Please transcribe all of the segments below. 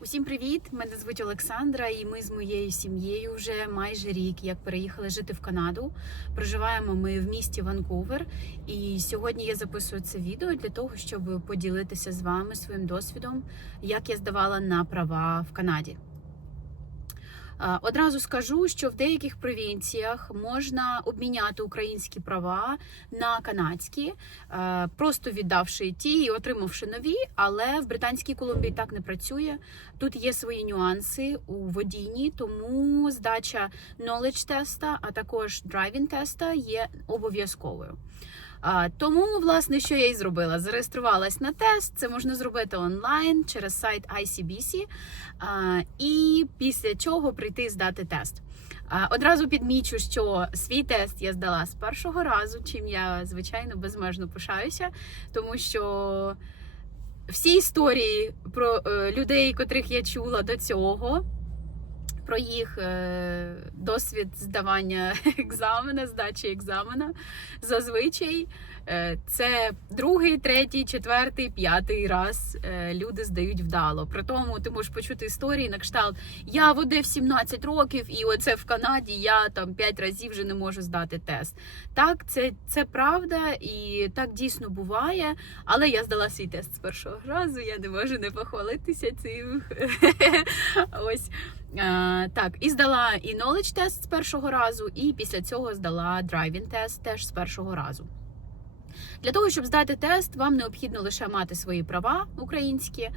Усім привіт! Мене звуть Олександра, і ми з моєю сім'єю вже майже рік як переїхали жити в Канаду. Проживаємо ми в місті Ванкувер. І сьогодні я записую це відео для того, щоб поділитися з вами своїм досвідом, як я здавала на права в Канаді. Одразу скажу, що в деяких провінціях можна обміняти українські права на канадські, е, просто віддавши ті і отримавши нові, але в Британській Колумбії так не працює. Тут є свої нюанси у водінні, тому здача knowledge теста, а також driving теста є обов'язковою. Тому, власне, що я і зробила? Зареєструвалась на тест. Це можна зробити онлайн через сайт ICBC, і після чого прийти здати тест. Одразу підмічу, що свій тест я здала з першого разу, чим я звичайно безмежно пишаюся, тому що всі історії про е, людей, котрих я чула до цього. Про їх е, досвід здавання екзамена, здачі екзамена. Зазвичай це другий, третій, четвертий, п'ятий раз е, люди здають вдало. При тому ти можеш почути історії на кшталт Я водив 17 років, і оце в Канаді я там 5 разів вже не можу здати тест. Так, це, це правда, і так дійсно буває. Але я здала свій тест з першого разу. Я не можу не похвалитися цим. Ось. Е, так, і здала і knowledge тест з першого разу, і після цього здала driving тест теж з першого разу. Для того, щоб здати тест, вам необхідно лише мати свої права українські, е,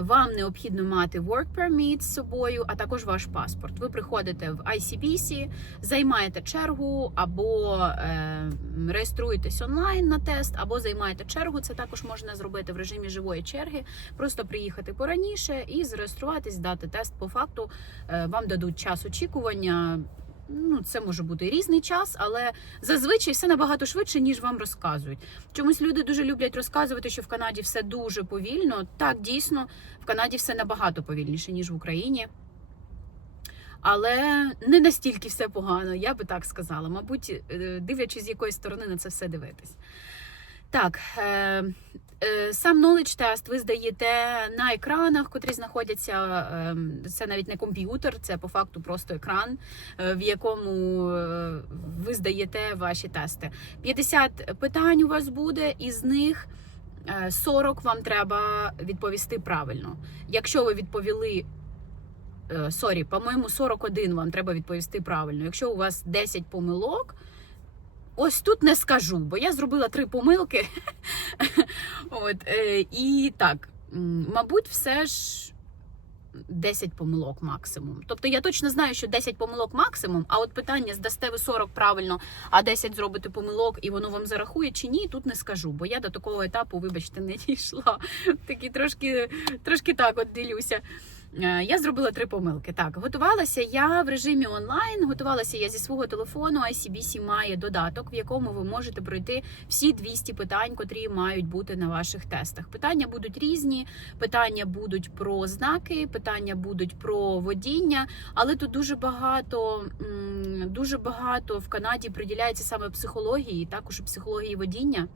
вам необхідно мати work permit з собою, а також ваш паспорт. Ви приходите в ICBC, займаєте чергу або е, реєструєтесь онлайн на тест, або займаєте чергу. Це також можна зробити в режимі живої черги. Просто приїхати пораніше і зареєструватись, здати тест. По факту е, вам дадуть час очікування. Ну, це може бути різний час, але зазвичай все набагато швидше, ніж вам розказують. Чомусь люди дуже люблять розказувати, що в Канаді все дуже повільно. Так, дійсно, в Канаді все набагато повільніше, ніж в Україні. Але не настільки все погано, я би так сказала. Мабуть, е, дивлячись, з якої сторони на це все дивитись. Так, е, е, сам knowledge тест ви здаєте на екранах, котрі знаходяться. е, Це навіть не комп'ютер, це по факту просто екран, е, в якому ви здаєте ваші тести. 50 питань у вас буде, із них е, 40 вам треба відповісти правильно. Якщо ви відповіли. Сорі, по-моєму, 41 вам треба відповісти правильно. Якщо у вас 10 помилок, ось тут не скажу, бо я зробила три помилки. От, е, і так, мабуть, все ж 10 помилок максимум. Тобто я точно знаю, що 10 помилок максимум, а от питання, здасте ви 40 правильно, а 10 зробите помилок, і воно вам зарахує чи ні, тут не скажу, бо я до такого етапу, вибачте, не дійшла. Такі трошки, трошки так от ділюся. Е, Я зробила три помилки. Так, готувалася я в режимі онлайн. Готувалася я зі свого телефону. ICBC має додаток, в якому ви можете пройти всі 200 питань, котрі мають бути на ваших тестах. Питання будуть різні. Питання будуть про знаки, питання будуть про водіння, але тут дуже багато, дуже багато в Канаді приділяється саме психології, також психології водіння.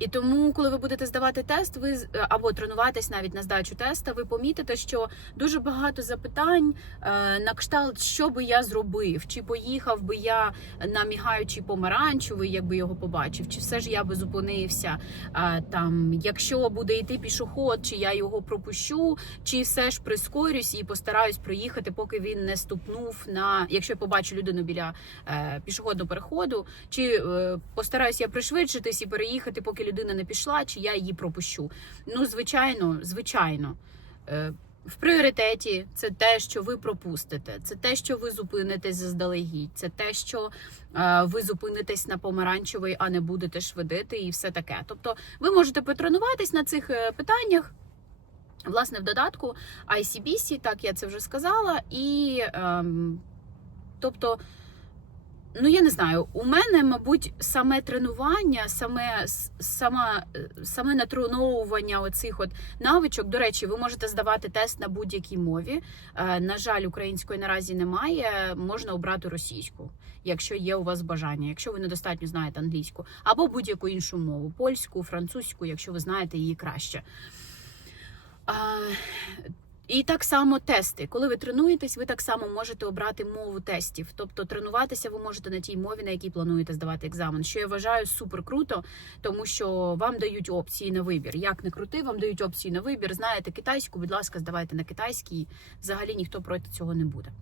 І тому, коли ви будете здавати тест, ви з- або тренуватись навіть на здачу теста, ви помітите, що дуже багато запитань е, на кшталт, що би я зробив, чи поїхав би я на мігаючий помаранчевий, якби його побачив, чи все ж я би зупинився. Е, там, якщо буде йти пішоход, чи я його пропущу, чи все ж прискорюсь і постараюсь проїхати, поки він не ступнув на якщо я побачу людину біля е, пішохідного переходу, чи е, постараюсь я пришвидшитись і переїхати, поки людина не пішла, чи я її пропущу. Ну, звичайно, звичайно. Е, в пріоритеті це те, що ви пропустите, це те, що ви зупинитесь заздалегідь, це те, що е, ви зупинитесь на помаранчевий, а не будете швидити, і все таке. Тобто, ви можете потренуватись на цих е, питаннях. Власне, в додатку ICBC, так я це вже сказала, і ем, тобто. Ну, я не знаю, у мене, мабуть, саме тренування, саме сама, е, саме натреновування оцих от навичок. До речі, ви можете здавати тест на будь-якій мові. Е, На жаль, української наразі немає. Можна обрати російську, якщо є у вас бажання, якщо ви недостатньо знаєте англійську, або будь-яку іншу мову польську, французьку, якщо ви знаєте її краще. І так само тести. Коли ви тренуєтесь, ви так само можете обрати мову тестів. Тобто тренуватися ви можете на тій мові, на якій плануєте здавати екзамен. Що я вважаю супер круто, тому що вам дають опції на вибір. Як не крути, вам дають опції на вибір. Знаєте китайську, будь ласка, здавайте на китайській. Взагалі ніхто проти цього не буде.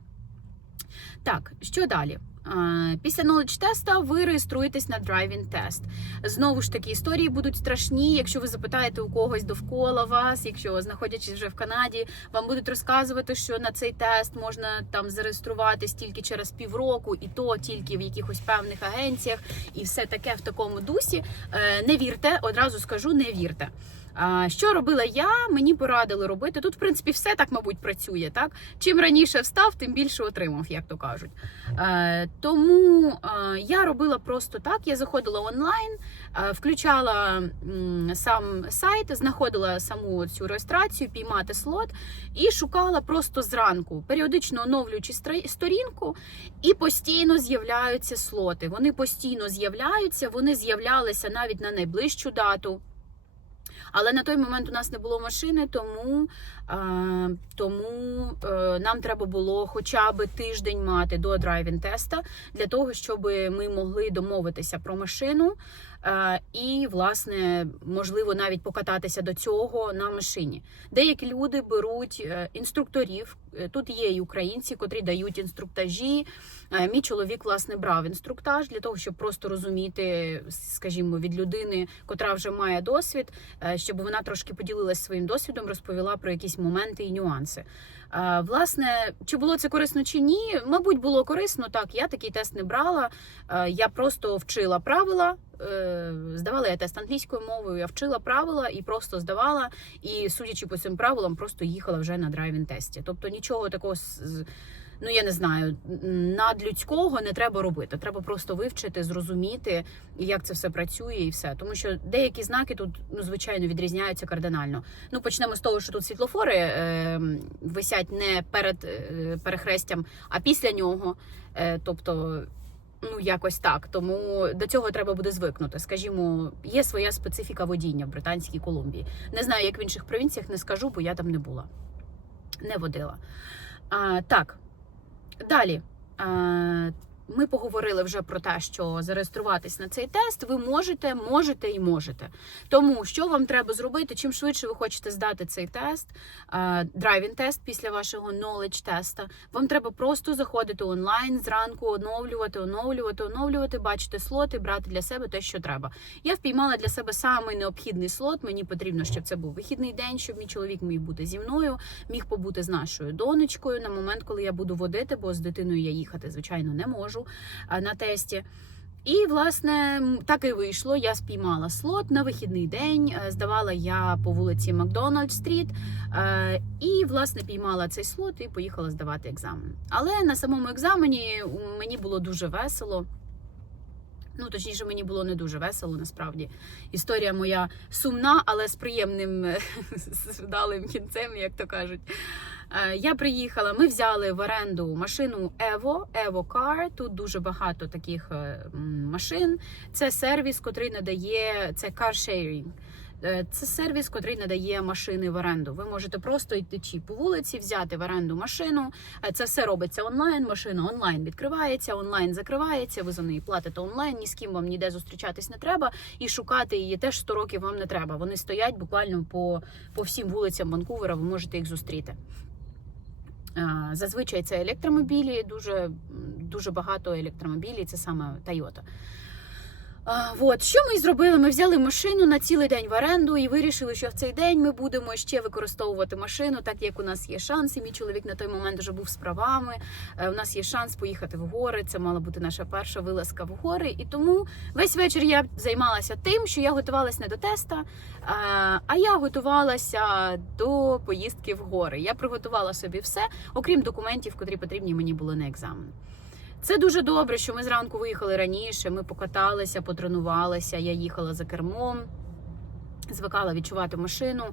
Так, що далі? Після knowledge теста ви реєструєтесь на driving тест. Знову ж таки, історії будуть страшні. Якщо ви запитаєте у когось довкола вас, якщо знаходячись вже в Канаді, вам будуть розказувати, що на цей тест можна там зареєструватись тільки через півроку, і то тільки в якихось певних агенціях, і все таке в такому дусі. Е, Не вірте, одразу скажу, не вірте. Що робила я? Мені порадили робити. Тут, в принципі, все так, мабуть, працює. Так чим раніше встав, тим більше отримав, як то кажуть. Е, Тому е, я робила просто так: я заходила онлайн, е, включала сам сайт, знаходила саму цю реєстрацію, піймати слот і шукала просто зранку, періодично оновлюючи сторінку, і постійно з'являються слоти. Вони постійно з'являються, вони з'являлися навіть на найближчу дату. Але на той момент у нас не було машини, тому, е, тому е, нам треба було хоча б тиждень мати до драйвін теста для того, щоб ми могли домовитися про машину і, власне, можливо, навіть покататися до цього на машині. Деякі люди беруть е, інструкторів. Е, Тут є і українці, котрі дають інструктажі. Е, Мій чоловік власне брав інструктаж для того, щоб просто розуміти, скажімо, від людини, котра вже має досвід, е, щоб вона трошки поділилась своїм досвідом, розповіла про якісь моменти і нюанси. Е, Власне, чи було це корисно чи ні? Мабуть, було корисно. Так, я такий тест не брала. Е, Я просто вчила правила. Е, Здавала я тест англійською мовою, я вчила правила і просто здавала. І судячи по цим правилам, просто їхала вже на драйвін тесті. Тобто нічого такого ну я не знаю, надлюдського не треба робити. Треба просто вивчити, зрозуміти, як це все працює, і все. Тому що деякі знаки тут ну звичайно відрізняються кардинально. Ну почнемо з того, що тут світлофори е, висять не перед е, перехрестям, а після нього. Е, тобто. Ну, якось так. Тому до цього треба буде звикнути. Скажімо, є своя специфіка водіння в Британській Колумбії. Не знаю, як в інших провінціях, не скажу, бо я там не була, не водила. А, так, далі. А, ми поговорили вже про те, що зареєструватись на цей тест ви можете, можете і можете. Тому що вам треба зробити, чим швидше ви хочете здати цей тест, драйвін тест після вашого knowledge теста, вам треба просто заходити онлайн зранку, оновлювати, оновлювати, оновлювати, бачити слоти, брати для себе те, що треба. Я впіймала для себе самий необхідний слот. Мені потрібно, щоб це був вихідний день, щоб мій чоловік міг бути зі мною, міг побути з нашою донечкою на момент, коли я буду водити, бо з дитиною я їхати, звичайно, не можу а, на тесті. І, власне, так і вийшло. Я спіймала слот на вихідний день. Е, Здавала я по вулиці Макдональд Стріт. е, І, власне, піймала цей слот і поїхала здавати екзамен. Але на самому екзамені мені було дуже весело. Ну, точніше, мені було не дуже весело, насправді. Історія моя сумна, але з приємним вдалим кінцем, як то кажуть. Е, Я приїхала, ми взяли в оренду машину Evo, Evo Car. Тут дуже багато таких е, машин. Це сервіс, котрий надає це. Е, Це сервіс, котрий надає машини в оренду. Ви можете просто йти по вулиці, взяти в оренду машину. Е, Це все робиться онлайн. Машина онлайн відкривається, онлайн закривається. Ви за неї платите онлайн. Ні з ким вам ніде зустрічатись не треба. І шукати її теж 100 років вам не треба. Вони стоять буквально по, по всім вулицям Ванкувера. Ви можете їх зустріти. Е, Зазвичай це електромобілі, дуже, дуже багато електромобілів, це саме Toyota. А, От що ми зробили? Ми взяли машину на цілий день в оренду і вирішили, що в цей день ми будемо ще використовувати машину, так як у нас є шанси. Мій чоловік на той момент вже був з правами. Е, У нас є шанс поїхати в гори. Це мала бути наша перша вилазка в гори. І тому весь вечір я займалася тим, що я готувалася не до теста, а, а я готувалася до поїздки в гори. Я приготувала собі все, окрім документів, котрі потрібні мені були на екзамен. Це дуже добре, що ми зранку виїхали раніше. Ми покаталися, потренувалися. Я їхала за кермом, звикала відчувати машину.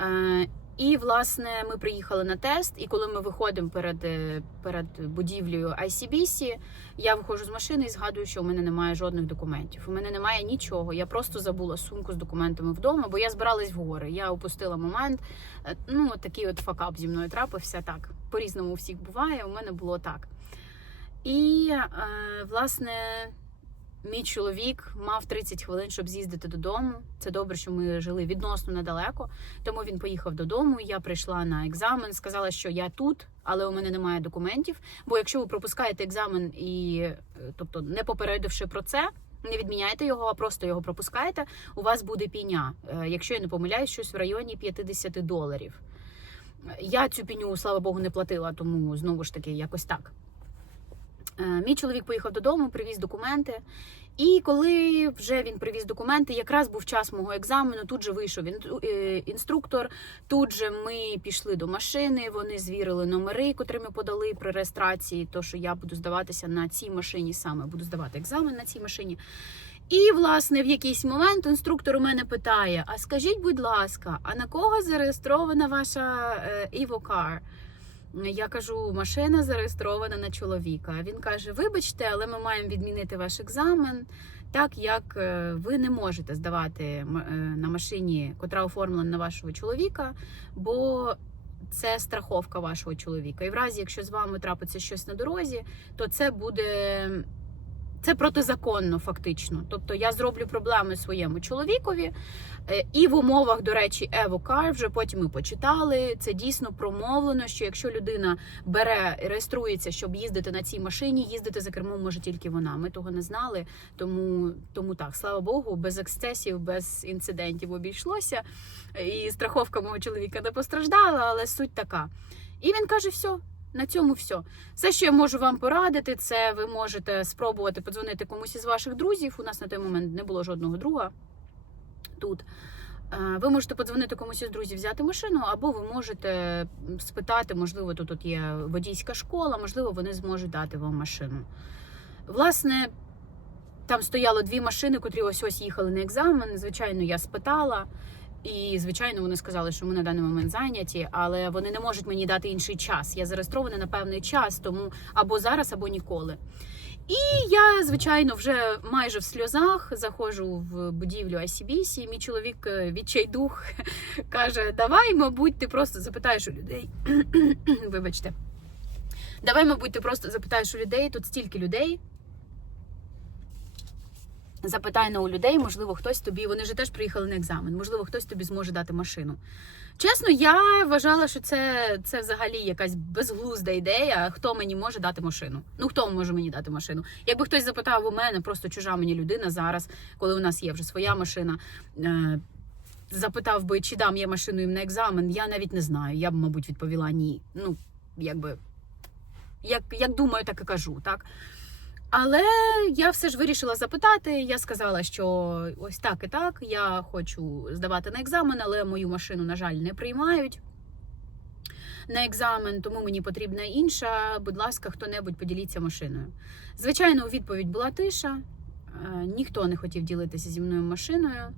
Е, І власне ми приїхали на тест. І коли ми виходимо перед, е, перед будівлею ICBC, я виходжу з машини і згадую, що у мене немає жодних документів. У мене немає нічого. Я просто забула сумку з документами вдома, бо я збиралась в гори. Я опустила момент. Е, Ну, такий от факап зі мною трапився. Так по різному у всіх буває. У мене було так. І е, власне. Мій чоловік мав 30 хвилин, щоб з'їздити додому. Це добре, що ми жили відносно недалеко. Тому він поїхав додому. Я прийшла на екзамен, сказала, що я тут, але у мене немає документів. Бо якщо ви пропускаєте екзамен і, е, тобто, не попередивши про це, не відміняєте його, а просто його пропускаєте, у вас буде піня. Е, Якщо я не помиляюсь, щось в районі 50 доларів. Я цю піню, слава Богу, не платила, тому знову ж таки якось так. Е, Мій чоловік поїхав додому, привіз документи. І коли вже він привіз документи, якраз був час мого екзамену. Тут же вийшов е, інструктор. Тут же ми пішли до машини. Вони звірили номери, котрі ми подали при реєстрації. То що я буду здаватися на цій машині саме буду здавати екзамен на цій машині. І власне в якийсь момент інструктор у мене питає: А скажіть, будь ласка, а на кого зареєстрована ваша е, Evocar? Я кажу, машина зареєстрована на чоловіка. Він каже: Вибачте, але ми маємо відмінити ваш екзамен, так як е, ви не можете здавати е, на машині, котра оформлена на вашого чоловіка, бо це страховка вашого чоловіка. І в разі, якщо з вами трапиться щось на дорозі, то це буде. Це протизаконно, фактично. Тобто я зроблю проблеми своєму чоловікові. Е, І в умовах, до речі, Евокар, вже потім ми почитали. Це дійсно промовлено, що якщо людина бере, реєструється, щоб їздити на цій машині, їздити за кермом може тільки вона. Ми того не знали. Тому, тому так, слава Богу, без ексцесів, без інцидентів обійшлося. І страховка мого чоловіка не постраждала, але суть така. І він каже: все. На цьому все. Все, що я можу вам порадити, це ви можете спробувати подзвонити комусь із ваших друзів. У нас на той момент не було жодного друга тут. Е, Ви можете подзвонити комусь із друзів, взяти машину, або ви можете спитати, можливо, тут, тут є водійська школа, можливо, вони зможуть дати вам машину. Власне, там стояло дві машини, котрі ось ось їхали на екзамен. Звичайно, я спитала. І, звичайно, вони сказали, що ми на даний момент зайняті, але вони не можуть мені дати інший час. Я зареєстрована на певний час, тому або зараз, або ніколи. І я, звичайно, вже майже в сльозах заходжу в будівлю ICBC. Мій чоловік е, відчайдух каже: Давай, мабуть, ти просто запитаєш у людей. Вибачте, давай, мабуть, ти просто запитаєш у людей. Тут стільки людей. Запитай на у людей, можливо, хтось тобі. Вони ж теж приїхали на екзамен, можливо, хтось тобі зможе дати машину. Чесно, я вважала, що це, це взагалі якась безглузда ідея. Хто мені може дати машину? Ну хто може мені дати машину? Якби хтось запитав у мене, просто чужа мені людина зараз, коли у нас є вже своя машина. Е- запитав би, чи дам я машину їм на екзамен, я навіть не знаю. Я б, мабуть, відповіла ні. Ну, якби як, як думаю, так і кажу, так. Але я все ж вирішила запитати. Я сказала, що ось так і так. Я хочу здавати на екзамен, але мою машину, на жаль, не приймають на екзамен, тому мені потрібна інша. Будь ласка, хто-небудь поділіться машиною. Звичайно, у відповідь була тиша. Е, Ніхто не хотів ділитися зі мною машиною.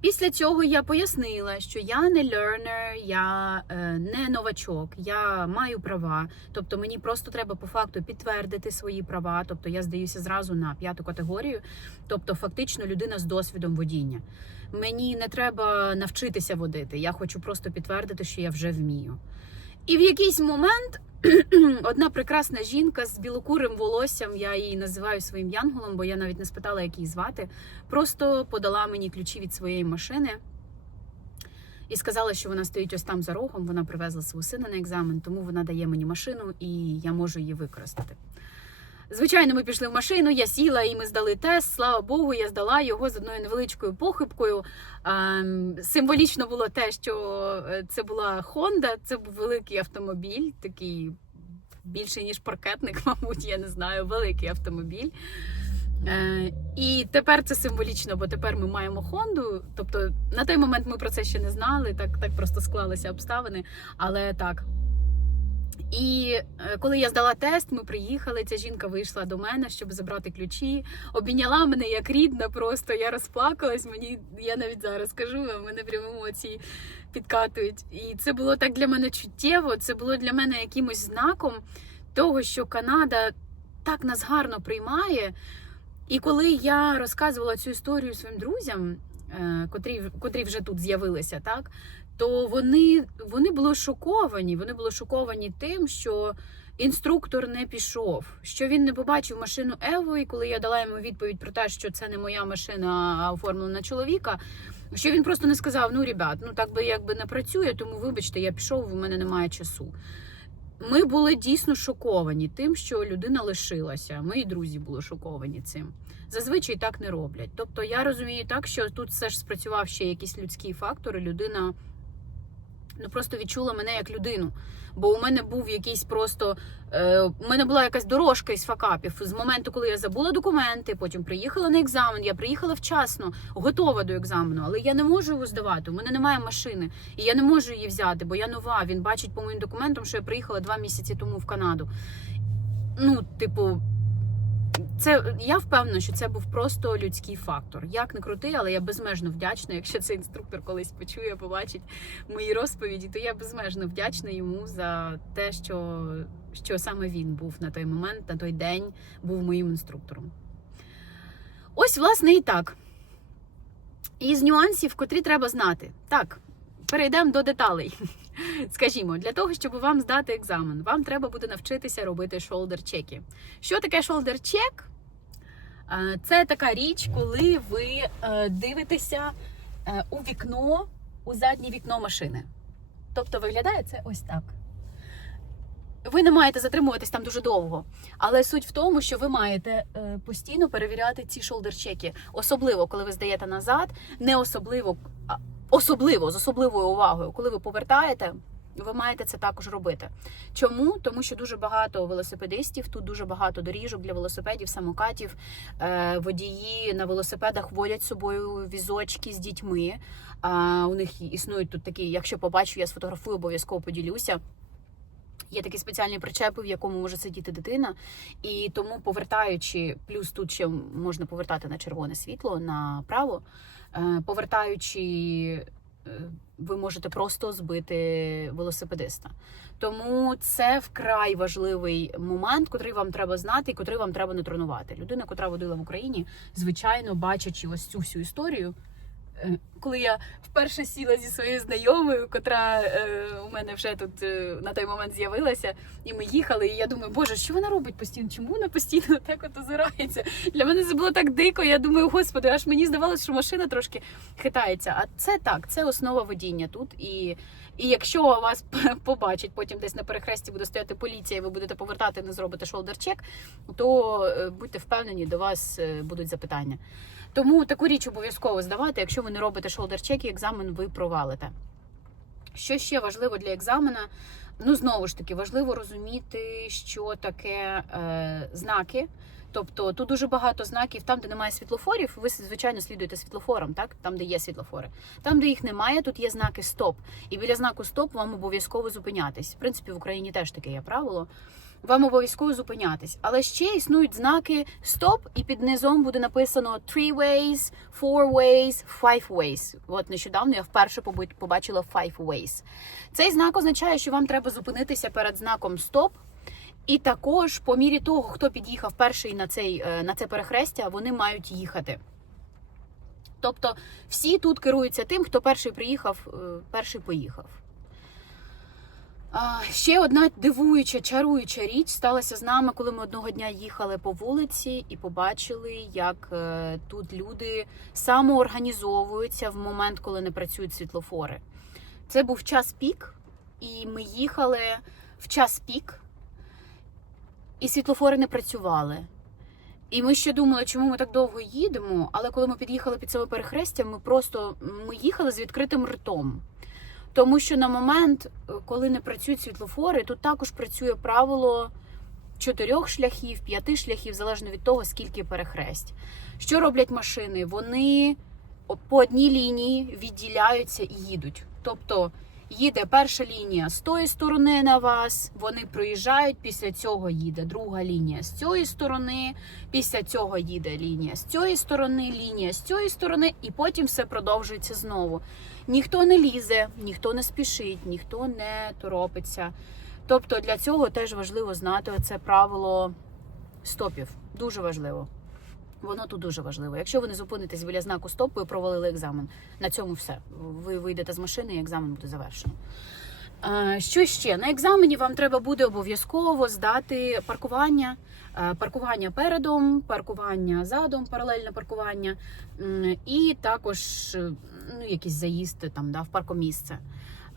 Після цього я пояснила, що я не learner, я е, не новачок, я маю права. Тобто мені просто треба по факту підтвердити свої права. Тобто я здаюся зразу на п'яту категорію, тобто фактично людина з досвідом водіння. Мені не треба навчитися водити. Я хочу просто підтвердити, що я вже вмію. І в якийсь момент одна прекрасна жінка з білокурим волоссям, я її називаю своїм янголом, бо я навіть не спитала, як її звати, просто подала мені ключі від своєї машини і сказала, що вона стоїть ось там за рогом. Вона привезла свого сина на екзамен, тому вона дає мені машину і я можу її використати. Звичайно, ми пішли в машину, я сіла і ми здали тест. Слава Богу, я здала його з одною невеличкою похибкою. Символічно було те, що е, це була Honda, це був великий автомобіль, такий більший, ніж паркетник, мабуть, я не знаю, великий автомобіль. Е, і тепер це символічно, бо тепер ми маємо Хонду. Тобто на той момент ми про це ще не знали, так, так просто склалися обставини. Але так, І е, коли я здала тест, ми приїхали. Ця жінка вийшла до мене, щоб забрати ключі. Обійняла мене як рідна. Просто я розплакалась. Мені я навіть зараз кажу, в мене прямо емоції підкатують. І це було так для мене чуттєво. Це було для мене якимось знаком того, що Канада так нас гарно приймає. І коли я розказувала цю історію своїм друзям, е, котрі, котрі вже тут з'явилися, так то вони, вони були шоковані. Вони були шоковані тим, що інструктор не пішов, що він не побачив машину Ево, і коли я дала йому відповідь про те, що це не моя машина, а оформлена чоловіка. Що він просто не сказав: ну, ребят, ну так би якби не працює, тому вибачте, я пішов, у мене немає часу. Ми були дійсно шоковані тим, що людина лишилася. Мої друзі були шоковані цим. Зазвичай так не роблять. Тобто я розумію так, що тут все ж спрацював ще якийсь людський фактор, і людина ну просто відчула мене як людину. Бо у мене був якийсь просто е, у мене була якась дорожка із факапів з моменту, коли я забула документи, потім приїхала на екзамен. Я приїхала вчасно, готова до екзамену, але я не можу його здавати. У мене немає машини, і я не можу її взяти, бо я нова. Він бачить по моїм документам, що я приїхала два місяці тому в Канаду. Ну, типу, це я впевнена, що це був просто людський фактор. Як не крути, але я безмежно вдячна. Якщо цей інструктор колись почує, побачить мої розповіді, то я безмежно вдячна йому за те, що, що саме він був на той момент, на той день був моїм інструктором. Ось, власне, і так. Із нюансів, котрі треба знати. Так, перейдемо до деталей. Скажімо, для того, щоб вам здати екзамен, вам треба буде навчитися робити шолдер-чеки. Що таке шолдер-чек? Е, Це така річ, коли ви е, дивитеся е, у вікно, у заднє вікно машини. Тобто виглядає це ось так. Ви не маєте затримуватись там дуже довго, але суть в тому, що ви маєте постійно перевіряти ці шолдер-чеки, особливо коли ви здаєте назад, не особливо, особливо з особливою увагою, коли ви повертаєте. Ви маєте це також робити. Чому? Тому що дуже багато велосипедистів, тут дуже багато доріжок для велосипедів, самокатів. Е, водії на велосипедах водять з собою візочки з дітьми. А у них існують тут такі, якщо побачу, я сфотографую, обов'язково поділюся. Є такі спеціальні причепи, в якому може сидіти дитина, і тому повертаючи, плюс тут ще можна повертати на червоне світло направо, е, повертаючи, е, ви можете просто збити велосипедиста. Тому це вкрай важливий момент, котрий вам треба знати і котрий вам треба не тренувати. Людина, котра водила в Україні, звичайно, бачачи ось цю всю історію. Е, Коли я вперше сіла зі своєю знайомою, котра е, у мене вже тут е, на той момент з'явилася, і ми їхали, і я думаю, боже, що вона робить постійно? Чому вона постійно так от озирається? Для мене це було так дико. Я думаю, господи, аж мені здавалося, що машина трошки хитається. А це так, це основа водіння тут. І, і якщо вас побачить, потім десь на перехресті буде стояти поліція, і ви будете повертати, не зробите шолдер-чек, то е, будьте впевнені, до вас е, будуть запитання. Тому таку річ обов'язково здавати. Якщо ви не робите шолдер-чеки, екзамен ви провалите. Що ще важливо для екзамена? Ну, знову ж таки, важливо розуміти, що таке е, знаки. Тобто тут дуже багато знаків, там, де немає світлофорів, ви звичайно слідуєте світлофором, так? Там, де є світлофори. Там, де їх немає, тут є знаки стоп. І біля знаку стоп вам обов'язково зупинятись. В принципі, в Україні теж таке є правило. Вам обов'язково зупинятись. Але ще існують знаки стоп, і під низом буде написано three ways, four ways, five ways. От нещодавно я вперше побачила five ways. Цей знак означає, що вам треба зупинитися перед знаком стоп. І також, по мірі того, хто під'їхав перший на цей е, на це перехрестя, вони мають їхати. Тобто всі тут керуються тим, хто перший приїхав, е, перший поїхав. Ще одна дивуюча, чаруюча річ сталася з нами, коли ми одного дня їхали по вулиці і побачили, як е, тут люди самоорганізовуються в момент, коли не працюють світлофори. Це був час пік, і ми їхали в час пік, і світлофори не працювали. І ми ще думали, чому ми так довго їдемо. Але коли ми під'їхали під себе перехрестя, ми просто ми їхали з відкритим ртом. Тому що на момент, е, коли не працюють світлофори, тут також працює правило чотирьох шляхів, п'яти шляхів, залежно від того, скільки перехресть. Що роблять машини? Вони по одній лінії відділяються і їдуть. Тобто їде перша лінія з тої сторони на вас. Вони проїжджають. Після цього їде друга лінія з цієї сторони. Після цього їде лінія з цієї сторони, лінія з цієї сторони, і потім все продовжується знову. Ніхто не лізе, ніхто не спішить, ніхто не торопиться. Тобто для цього теж важливо знати це правило стопів. Дуже важливо. Воно тут дуже важливо. Якщо ви не зупинитесь біля знаку стоп, ви провалили екзамен. На цьому все. Ви вийдете з машини, і екзамен буде завершено. Е, Що ще? На екзамені вам треба буде обов'язково здати паркування. Е, Паркування передом, паркування задом, паралельне паркування, і також е, ну, якийсь заїзд там, да, в паркомісце.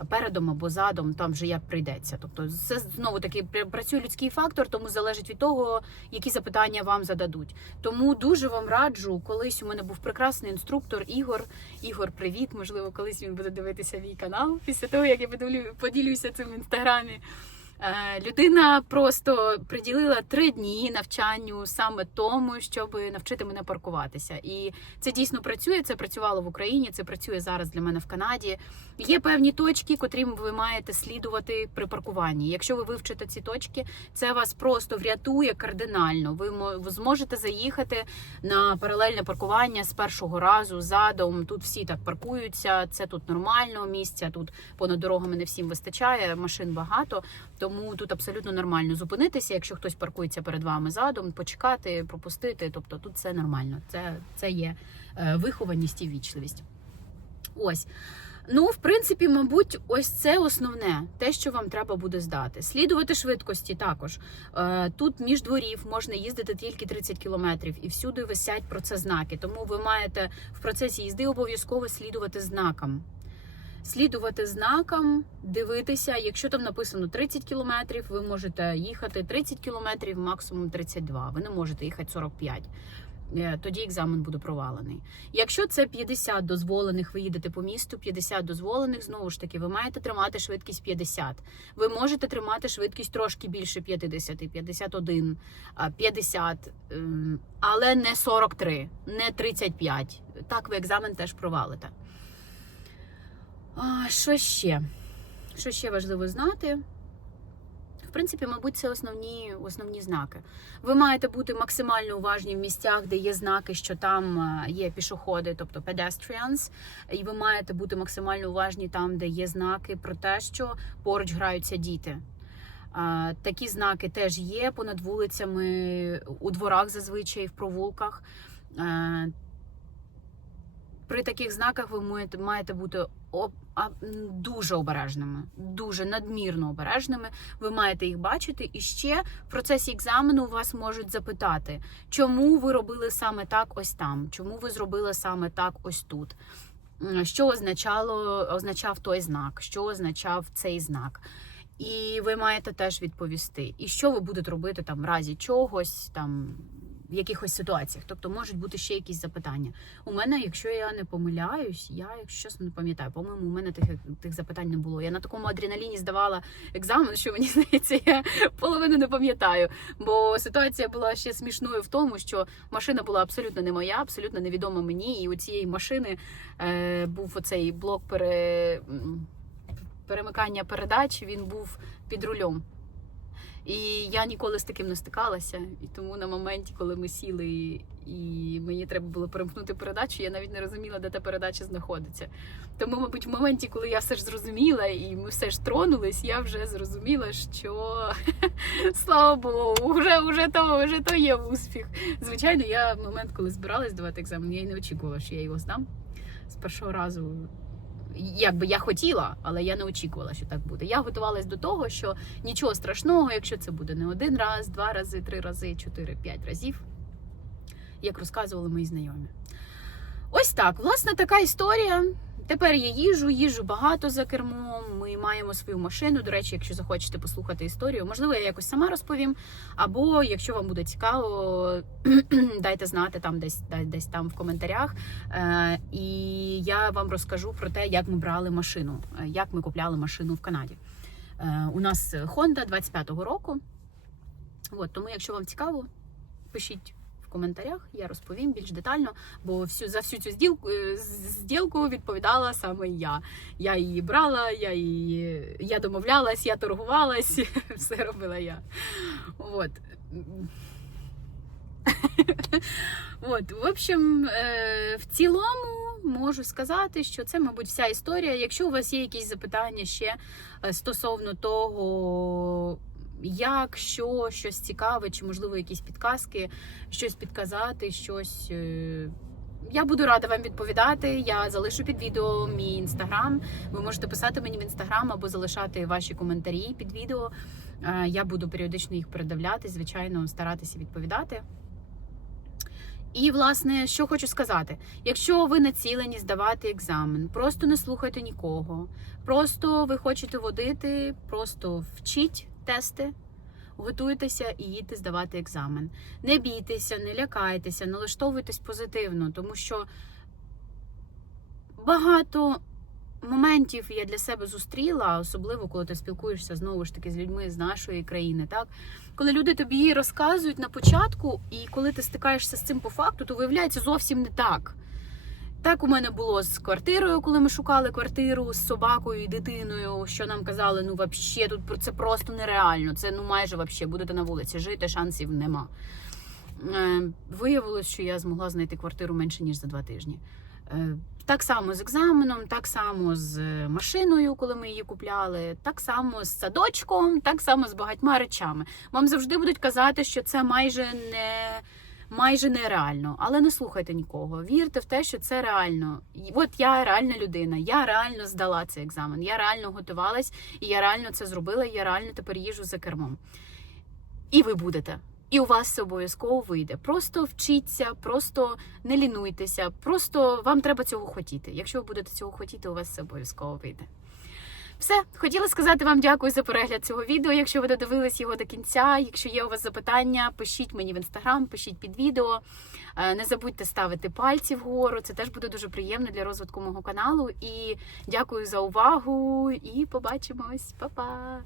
Передом або задом, там вже як прийдеться. Тобто, це знову таки працює людський фактор, тому залежить від того, які запитання вам зададуть. Тому дуже вам раджу. Колись у мене був прекрасний інструктор Ігор. Ігор, привіт! Можливо, колись він буде дивитися мій канал після того, як я поділю- поділюся цим в інстаграмі. Е, Людина просто приділила три дні навчанню саме тому, щоб навчити мене паркуватися. І це дійсно працює. Це працювало в Україні, це працює зараз для мене в Канаді. Є певні точки, котрим ви маєте слідувати при паркуванні. Якщо ви вивчите ці точки, це вас просто врятує кардинально. Ви зможете заїхати на паралельне паркування з першого разу задом. Тут всі так паркуються. Це тут нормально місця. Тут понад дорогами не всім вистачає. Машин багато, тому тут абсолютно нормально зупинитися. Якщо хтось паркується перед вами задом, почекати, пропустити. Тобто тут все нормально. Це, це є е, вихованість і вічливість. Ось. Ну, в принципі, мабуть, ось це основне, те, що вам треба буде здати. Слідувати швидкості також. Е, Тут між дворів можна їздити тільки 30 кілометрів, і всюди висять про це знаки. Тому ви маєте в процесі їзди обов'язково слідувати знакам. Слідувати знакам, дивитися, якщо там написано 30 кілометрів, ви можете їхати 30 кілометрів, максимум 32. Ви не можете їхати 45. Е, Тоді екзамен буде провалений. Якщо це 50 дозволених, ви їдете по місту, 50 дозволених, знову ж таки, ви маєте тримати швидкість 50. Ви можете тримати швидкість трошки більше 50, 51, 50, ем, але не 43, не 35. Так ви екзамен теж провалите. А, що ще? Що ще важливо знати? В принципі, мабуть, це основні, основні знаки. Ви маєте бути максимально уважні в місцях, де є знаки, що там е, є пішоходи, тобто pedestrians, і ви маєте бути максимально уважні там, де є знаки про те, що поруч граються діти. Такі знаки теж є понад вулицями, у дворах зазвичай, в провулках. Е, При таких знаках ви маєте, бути дуже обережними, дуже надмірно обережними. Ви маєте їх бачити. І ще в процесі екзамену вас можуть запитати, чому ви робили саме так ось там, чому ви зробили саме так ось тут. Що означало, означав той знак, що означав цей знак. І ви маєте теж відповісти. І що ви будете робити там в разі чогось, там в якихось ситуаціях. Тобто можуть бути ще якісь запитання. У мене, якщо я не помиляюсь, я, якщо чесно, не пам'ятаю, по-моєму, у мене тих, тих запитань не було. Я на такому адреналіні здавала екзамен, що мені здається, я половину не пам'ятаю. Бо ситуація була ще смішною в тому, що машина була абсолютно не моя, абсолютно невідома мені. І у цієї машини е, був оцей блок пере, перемикання передач, він був під рулем. І я ніколи з таким не стикалася. І тому на моменті, коли ми сіли і мені треба було перемкнути передачу, я навіть не розуміла, де та передача знаходиться. Тому, мабуть, в моменті, коли я все ж зрозуміла і ми все ж тронулись, я вже зрозуміла, що слава Богу, вже, вже, то, вже то є успіх. Звичайно, я в момент, коли збиралась здавати екзамен, я й не очікувала, що я його здам з першого разу. Якби я хотіла, але я не очікувала, що так буде. Я готувалась до того, що нічого страшного, якщо це буде не один раз, два рази, три рази, чотири, п'ять разів, як розказували мої знайомі. Ось так, власне, така історія. Тепер я їжу, їжу багато за кермом. Ми маємо свою машину. До речі, якщо захочете послухати історію, можливо, я якось сама розповім. Або якщо вам буде цікаво, дайте знати там десь десь там в коментарях. Е, І я вам розкажу про те, як ми брали машину, е, як ми купляли машину в Канаді. Е, У нас Honda 25-го року. От, тому, якщо вам цікаво, пишіть коментарях, я розповім більш детально, бо всю за всю цю зділку, е, зділку відповідала саме я. Я її брала, я її я домовлялась, я торгувалась, все робила я. От. От, в общем, е, в цілому можу сказати, що це, мабуть, вся історія. Якщо у вас є якісь запитання ще е, стосовно того, як, що, щось цікаве, чи можливо якісь підказки, щось підказати, щось. е, Я буду рада вам відповідати. Я залишу під відео мій інстаграм. Ви можете писати мені в інстаграм або залишати ваші коментарі під відео. Е, Я буду періодично їх передивляти, звичайно, старатися відповідати. І, власне, що хочу сказати: якщо ви націлені здавати екзамен, просто не слухайте нікого. Просто ви хочете водити, просто вчіть тести, готуйтеся і їдьте здавати екзамен. Не бійтеся, не лякайтеся, налаштовуйтесь позитивно, тому що багато моментів я для себе зустріла, особливо коли ти спілкуєшся знову ж таки з людьми з нашої країни, так коли люди тобі розказують на початку, і коли ти стикаєшся з цим по факту, то виявляється зовсім не так. Так у мене було з квартирою, коли ми шукали квартиру з собакою і дитиною, що нам казали, ну взагалі тут це просто нереально. Це ну майже вообще будете на вулиці жити, шансів нема. Е, Виявилось, що я змогла знайти квартиру менше ніж за два тижні. Е, Так само з екзаменом, так само з машиною, коли ми її купляли, так само з садочком, так само з багатьма речами. Вам завжди будуть казати, що це майже не. Майже нереально, але не слухайте нікого. Вірте в те, що це реально. От я реальна людина, я реально здала цей екзамен, я реально готувалась, і я реально це зробила, і я реально тепер їжу за кермом. І ви будете. І у вас це обов'язково вийде. Просто вчіться, просто не лінуйтеся, просто вам треба цього хотіти. Якщо ви будете цього хотіти, у вас це обов'язково вийде. Все, хотіла сказати вам дякую за перегляд цього відео. Якщо ви додивились його до кінця, якщо є у вас запитання, пишіть мені в інстаграм, пишіть під відео. Е, Не забудьте ставити пальці вгору. Це теж буде дуже приємно для розвитку мого каналу. І дякую за увагу. І побачимось, Па-па!